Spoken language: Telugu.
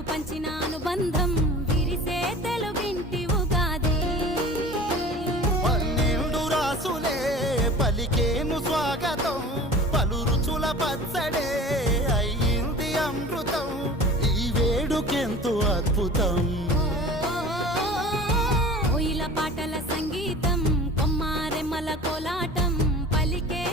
రెండు పంచిన అనుబంధం విరిసే తెలుగింటి ఉగాది. 12 రాసులే పలికేను స్వాగతం, పలు రుచుల పచ్చడే అయ్యింది అమృతం. ఈ వేడుకెంతో అద్భుతం. కోయిల పాటల సంగీతం, కొమ్మారెమ్మల కోలాటం పలికే